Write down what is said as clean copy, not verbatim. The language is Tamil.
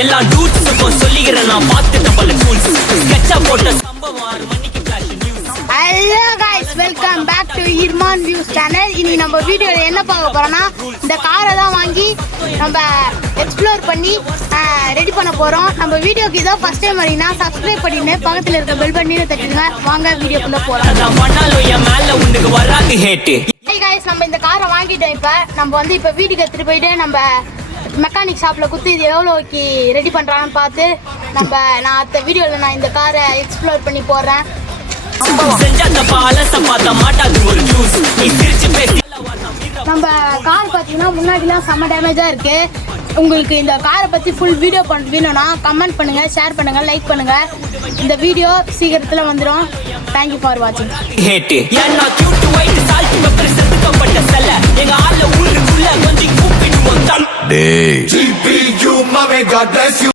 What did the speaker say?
எல்லா டூட்ஸுக்கும் சொல்லிக்கிறேன் நான் பார்த்துட்ட பல டூல்ஸ் ஸ்கெட்சா போட்ட சம்பவம் 6 மணிக்கு flash news. Hello guys, welcome back to Irman views channel. இனி நம்ம வீடியோல என்ன பார்க்க போறோம்னா, இந்த காரை தான் வாங்கி நம்ம எக்ஸ்ப்ளோர் பண்ணி ரெடி பண்ண போறோம். நம்ம வீடியோக்கு இதான் ஃபர்ஸ்ட் டைம் வரீங்கன்னா சப்ஸ்கிரைப் பண்ணிட்டு பக்கத்துல இருக்க பெல் பட்டனை தட்டுங்க. வாங்க வீடியோக்குள்ள போலாம். நான் பண்ணாலும் என் மேல உனக்கு வராது ஹேட். ஹே गाइस, நம்ம இந்த காரை வாங்கிட்டோம். நம்ம இப்போ வீட்டுக்கு எடுத்துட்டு போயிட்டு நம்ம மெக்கானிக் ஷாப்ல குத்து இது எவ்வளோக்கு ரெடி பண்றாங்கன்னு பார்த்து நான் அடுத்த வீடியோல நான் இந்த காரை எக்ஸ்ப்ளோர் பண்ணி போடுறேன். நம்ம கார் பார்த்தீங்கன்னா முன்னாடிலாம் செம்ம டேமேஜாக இருக்கு. உங்களுக்கு இந்த காரை பற்றி ஃபுல் வீடியோ வேணும்னா கமெண்ட் பண்ணுங்க, ஷேர் பண்ணுங்க, லைக் பண்ணுங்க. இந்த வீடியோ சீக்கிரத்தில் வந்துடும். தேங்க்யூ ஃபார் வாட்சிங். Hey.